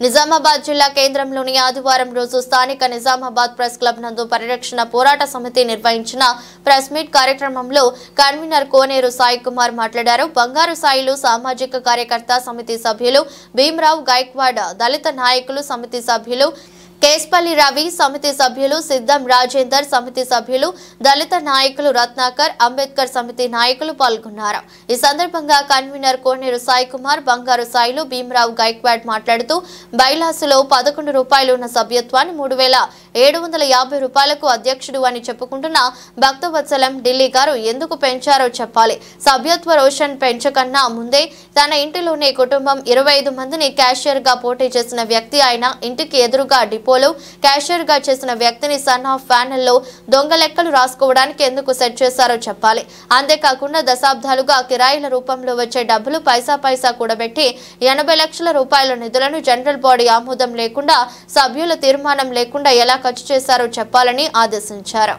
నిజామాబాద్ జిల్లా కేంద్రంలోని ఆదివారం రోజు స్థానిక నిజామాబాద్ ప్రెస్ క్లబ్ నందు పరిరక్షణ పోరాట సమితి నిర్వహించిన ప్రెస్ మీట్ కార్యక్రమంలో కన్వీనర్ కోనేరు సాయి కుమార్ మాట్లాడారు. బంగారు సాయిలు సామాజిక కార్యకర్త సమితి సభ్యులు భీమరావు గైక్వాడ్, దళిత నాయకులు సమితి సభ్యులు కేస్పల్లి రవి, సమితి సభ్యులు సిద్ధం రాజేందర్, సమితి సభ్యులు దళిత నాయకులు రత్నాకర్, అంబేద్కర్ సమితి నాయకులు పాల్గొన్నారు. ఈ సందర్భంగా కన్వీనర్ కోనేరు సాయి కుమార్, బంగారు సాయిలు భీమరావు గైక్వాడ్ మాట్లాడుతూ బైలాసులో 11 రూపాయలు ఉన్న సభ్యత్వాన్ని 3750 రూపాయలకు అధ్యక్షుడు అని చెప్పుకుంటున్న భక్తవత్సలం ఢిల్లీ గారు ఎందుకు పెంచారో చెప్పాలి. సభ్యత్వ రోషన్ పెంచకన్నా ముందే తన ఇంటిలోనే కుటుంబం 25 మందిని క్యాషియర్ గా పోటీ చేసిన వ్యక్తి ఆయన. ఇంటికి ఎదురుగా డిపోలో క్యాషియర్ గా చేసిన వ్యక్తిని సన్ ఆఫ్ ప్యానెల్లో దొంగ లెక్కలు రాసుకోవడానికి ఎందుకు సెట్ చేశారో చెప్పాలి. అంతేకాకుండా దశాబ్దాలుగా కిరాయిల రూపంలో వచ్చే డబ్బులు పైసా కూడబెట్టి 80 లక్షల రూపాయల నిధులను జనరల్ బాడీ ఆమోదం లేకుండా, సభ్యుల తీర్మానం లేకుండా ఎలా ఖర్చు చేశారో చెప్పాలని ఆదేశించారు.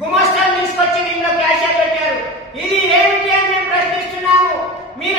గుమస్తాను తీసుకొచ్చి దీనిలో క్యాషియర్ పెట్టారు. ఇది ఏమిటి అని మేము ప్రశ్నిస్తున్నాము. మీరు